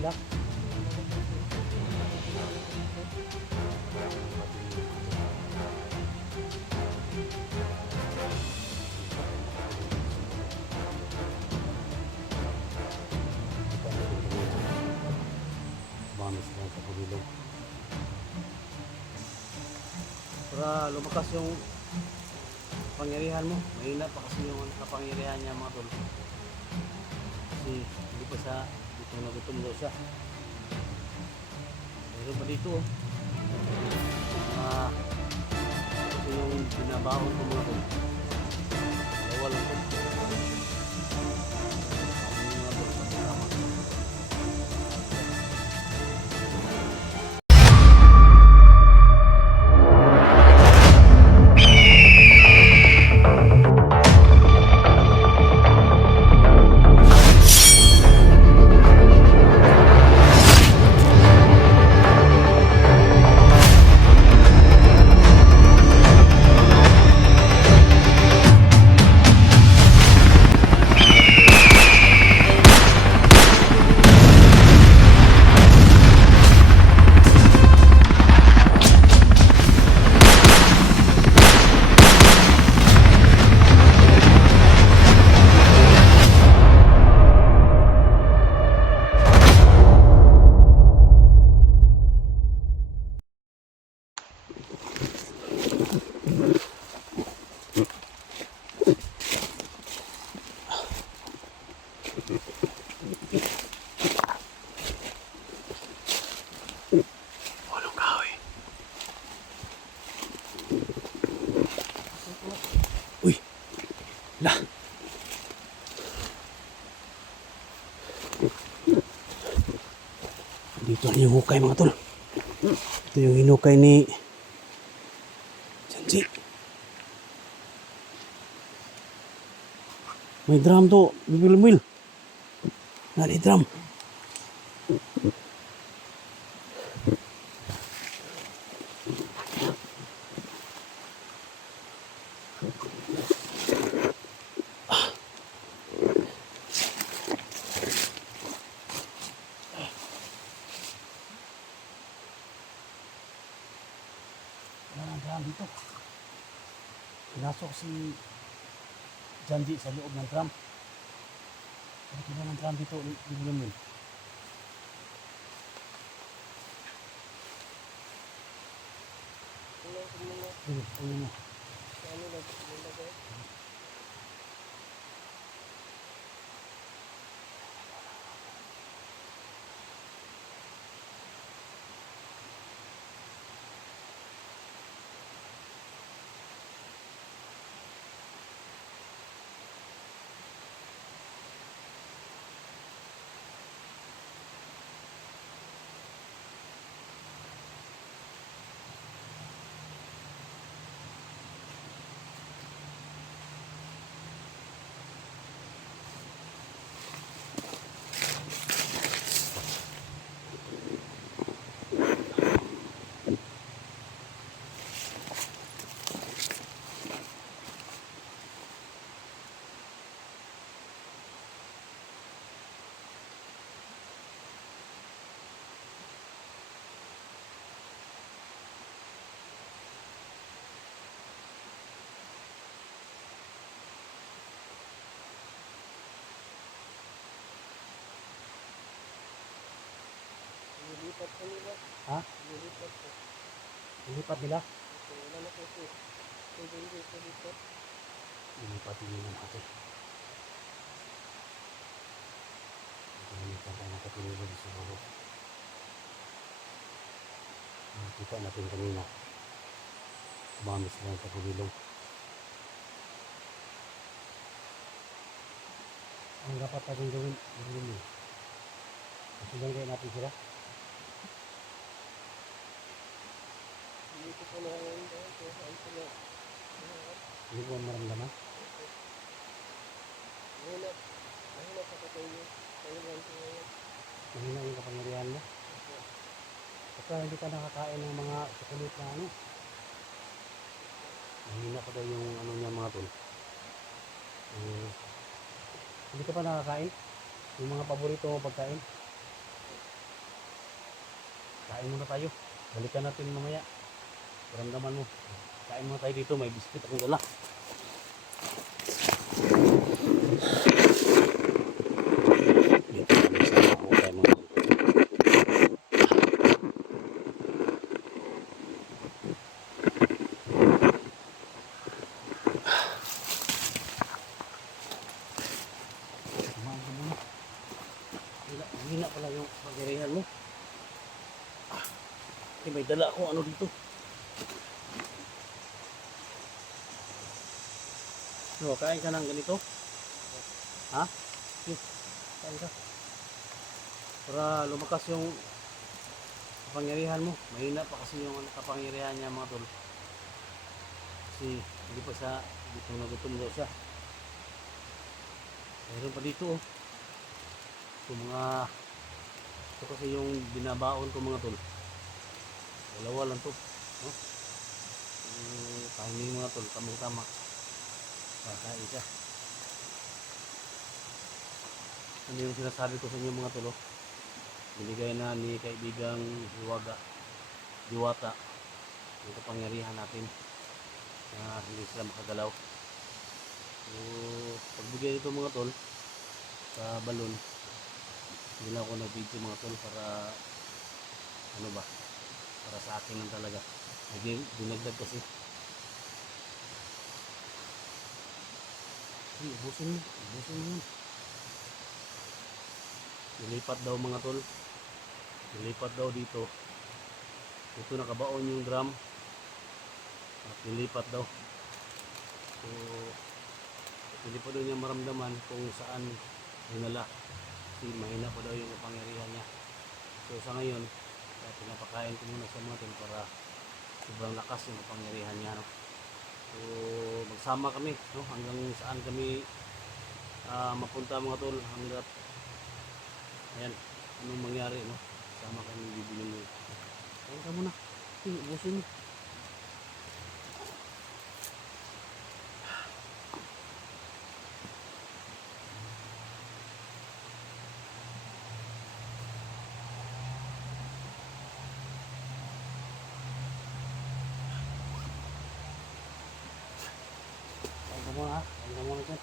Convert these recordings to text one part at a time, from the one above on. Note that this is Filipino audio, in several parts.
sila. Bumami sila sa pabilog. Para lumakas yung pangyarihan mo, mahina pa kasi yung kapangyarihan niya mga tol. Kasi hindi pa siya gutom na gutom daw siya. Meron pa dito ito yung binabaon ko mga tol. Dalawa lang tol. Mga tol sa kasama. Walang kahoy. Uy! La! Dito na yung hukay mga tol. Ito yung hinukay ni Janji. May drum to. Bibil-mil. Nari drum. Drum dito. Pinasok si Janji sa loob ng drum. Ito na ng drum dito. Bibil-mil. Ulo mo. Ha? Ilipat nila? Ilipat nila natin. Ilipat tayo nakatulog siguro. Kita natin kanina. Kumamis lang sa pabilog. Ang dapat natin gawin, kasilang kayo natin sila. Hindi ko maramdaman. Mahina yung kapangyarihan mo. Basta hindi ka nakakain ng mga chocolate na ano. Mahina pa daw yung ano niya mga tol. Hindi ka pa nakakain? Yung mga paborito mo pagkain? Kain muna tayo. Balikan natin mamaya. Ramdaman mo. Kain muna tayo dito. May biscuit akong dala. Dito kami sa hukay mga tol. Kumain ka muna. Hina pala yung pagkirihan mo. May dala ako ano dito. No, kain ka ng ganito? Ha? Okay, kain ka. Para lumakas yung kapangyarihan mo. Mahina pa kasi yung kapangyarihan niya mga tol. Kasi hindi pa siya, gutom na gutom daw siya. Mayroon pa dito oh. Ito kasi yung binabaon ko mga tol. Dalawa lang to. No? Timing mga tol, tamang-tama. Pakain siya. Ano yung sinasabi ko sa inyo mga tol? Binigay na ni kaibigang Diwata yung kapangyarihan natin na hindi sila makagalaw. So, pagbigay nito mga tol sa balon, hindi lang ako nag-video mga tol para ano ba, para sa akin lang talaga. Dinagdag kasi. Ubusin mo. Nilipat daw mga tol. Nilipat daw dito. Dito nakabaon yung drum. At nilipat daw. So, hindi pa daw niya maramdaman kung saan dinala. Kasi mahina pa daw yung kapangyarihan niya. So sa ngayon, pinapakain ko muna sa mga tol para sobrang lakas yung kapangyarihan niya. No? So magsama kami no? Hanggang saan kami mapunta mga tol. Hanggat ayan, anong mangyari no? Sama kami bibili mo. Kain ka muna. Ubusin mo. Kain ka muna dyan.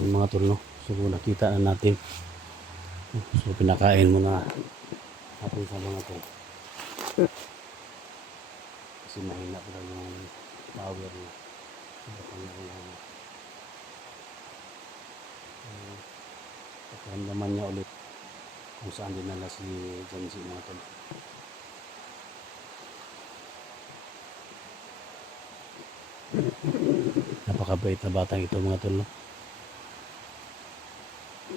Yung mga tol no. So nakita na natin. So pinakain muna natin sa mga tol. Kasi mahina pa yung power niya. Pakiramdaman niya ulit kung saan dinala si Janji mga tol. Napakabait na batang ito mga tol no?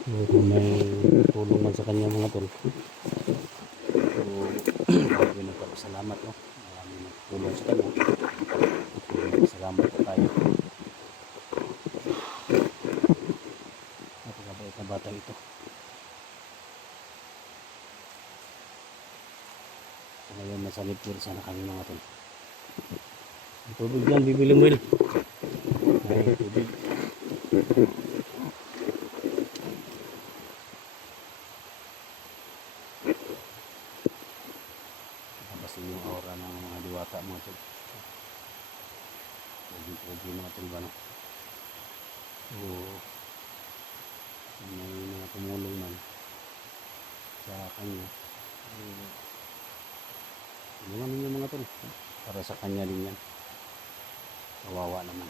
So, kung may tulong man sa kanya mga tol, so maraming nagpapasalamat no? Maraming nagtulong sa kanya. So, salamat po tayo. Napakabait na batang ito. So, ngayon nasa Lipursa na kami mga tol. Ang tubig yan, bibili mo yun. Ay, tubig. Kasi yung aura ng mga diwata mga tol. Pogi mga tol ba no? So, may mga tumulong man sa kanya. Tulungan ninyo mga tol. Para sa kanya din yan. Kawawa naman.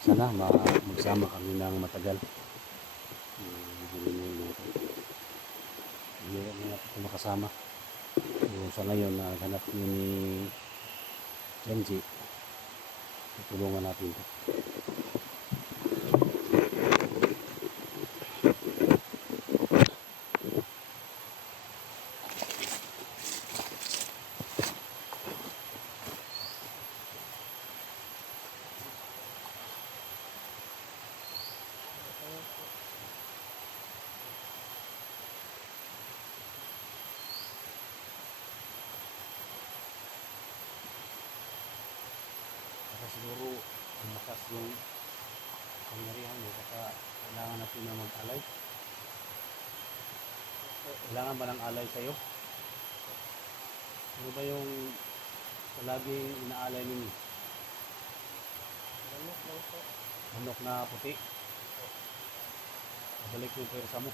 Sana magsama kami ng matagal. Hindi na ako makasama. So sa ngayon naghanap niyo ni Janji. Tutulungan natin ito. Siguro lumakas yung pangyarihan mo, baka kailangan natin na mag-alay Kailangan ba ng alay sa'yo? Ano ba yung laging inaalay ninyo? Manok lang po. Manok na puti? Balik yung pwersa mo.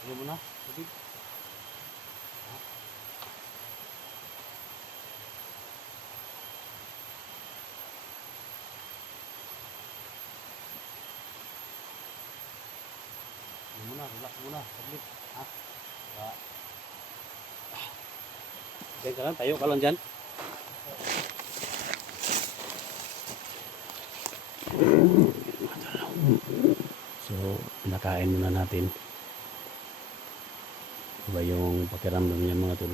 Ayaw mo na? Tubig? Ha? Ayaw mo na, relax mo na. Saglit. Ha? Diyan ka lang, tayo ka lang dyan. So, pinakain muna natin. Iba yung pakiramdam niya mga tol.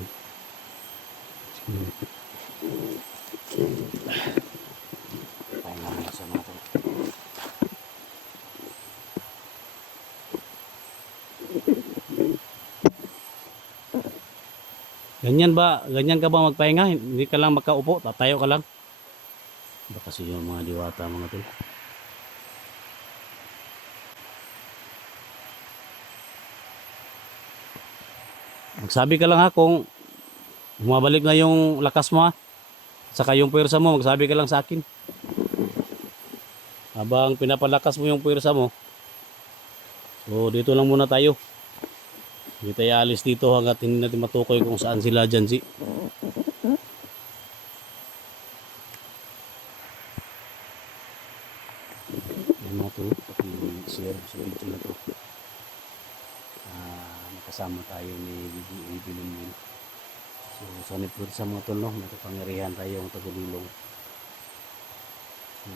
Pahinga muna sa mga tol. Ganyan ba? Ganyan ka ba magpahinga? Hindi ka lang makaupo? Tatayo ka lang? Iba kasi yung mga diwata mga tol. Magsabi ka lang ha kung bumabalik na yung lakas mo ha. Saka yung puwersa mo, magsabi ka lang sa akin. Habang pinapalakas mo yung puwersa mo. So dito lang muna tayo. Hindi tayo alis dito hanggat hindi natin matukoy kung saan sila dyan si. Yan mga to, pati-share sa video na to. Nakasama tayo ni Bibilin. So sa nipod sa mga tol, no? May kapangyarihan tayong tagulilong. So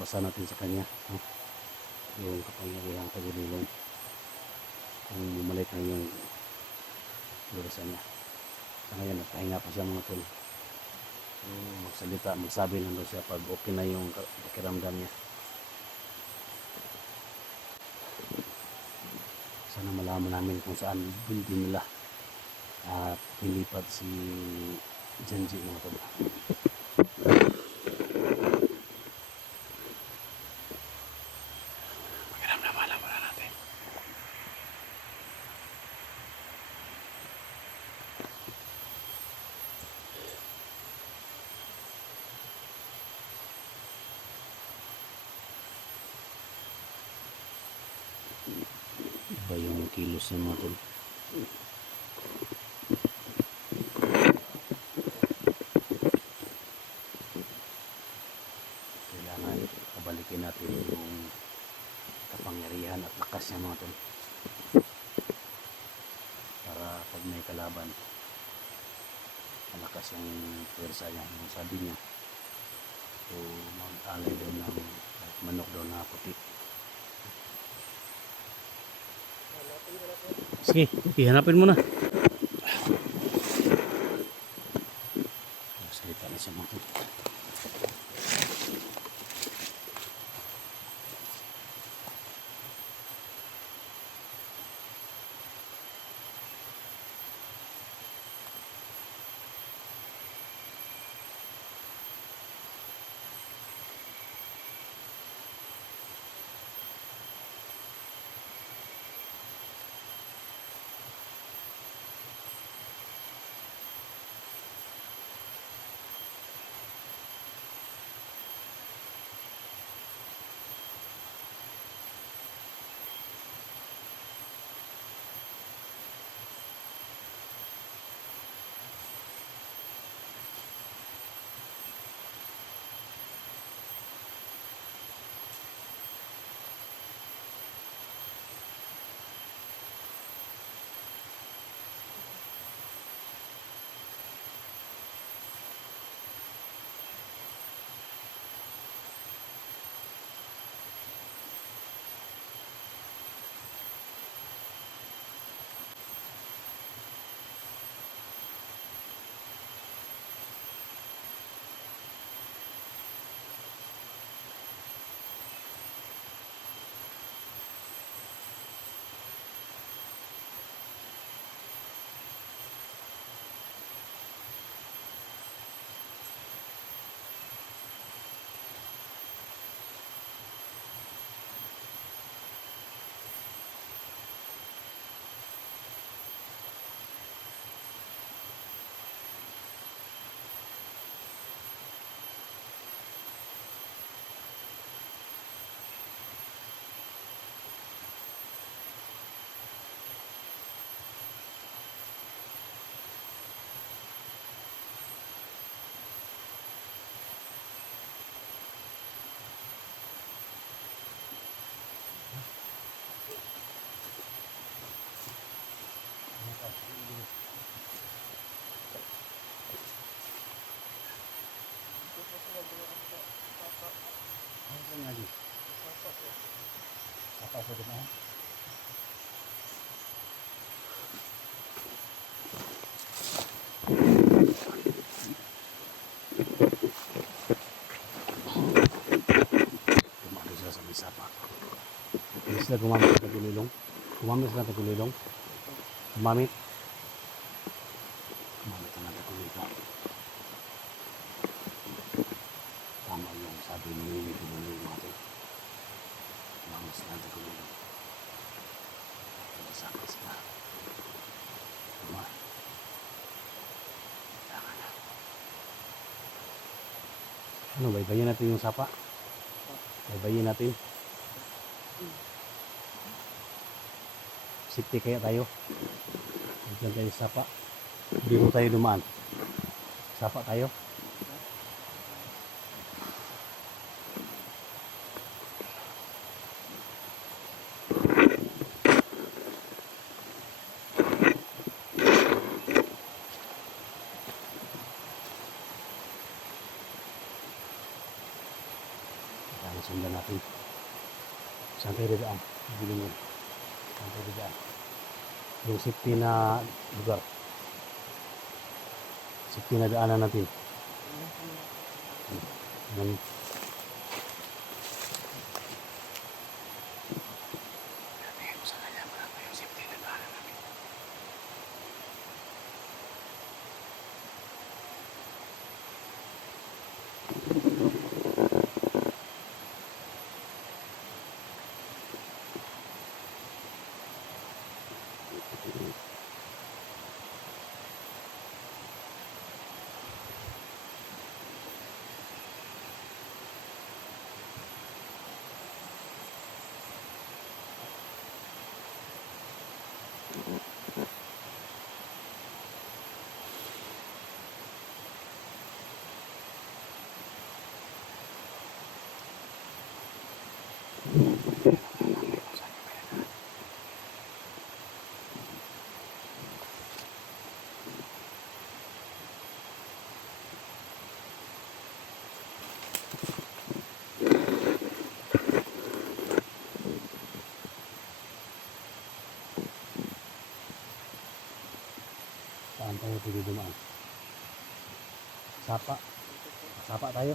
basa natin sa kanya, no? Yung kapangyarihan tagulilong. Kung bumalik na yung lurasa niya. Sa ngayon, nagpahinga pa siya mga tol. So magsalita, magsabi lang daw siya pag okay na yung pakiramdam niya. Sana malaman namin kung saan building nila at nilipat si Janji mga tol. Pakiramdam muna natin. Iba yung kilos niya mga tol. Kailangan kabalikin natin yung kapangyarihan at lakas niya mga tol. Para pag may kalaban, malakas yung pwersa niya. Yung sabi niya, so mag-alay daw ng manok daw na puti. Sige, hanapin mo na. Salita na siya mga tol. Sapa sa dumaan. Gumamit sila sa may sapa. Hindi sila gumamit sa tagulilong. Gumamit sila ng tagulilong. Gumamit. Gumamit sila ng tagulilong. Tama yung sabi ni Tagulilong natin. Gumamit sila ng tagulilong. Sapa sila. Gumamit. Tama na. Ano, baybayin natin yung sapa? Baybayin natin. Safety kaya tayo. Diyan tayo sa sapa. Dito tayo dumaan. Sapa tayo. Kaya sundan natin. Saan tayo dadaan? Bili mo. Saan tayo dadaan? Yung safety na lugar. Safety na daanan natin. Yan. Tingnan ko sa kanya. Marami yung safety na daanan natin. Saan tayo pwede dumaan? Sapa. Sapa tayo.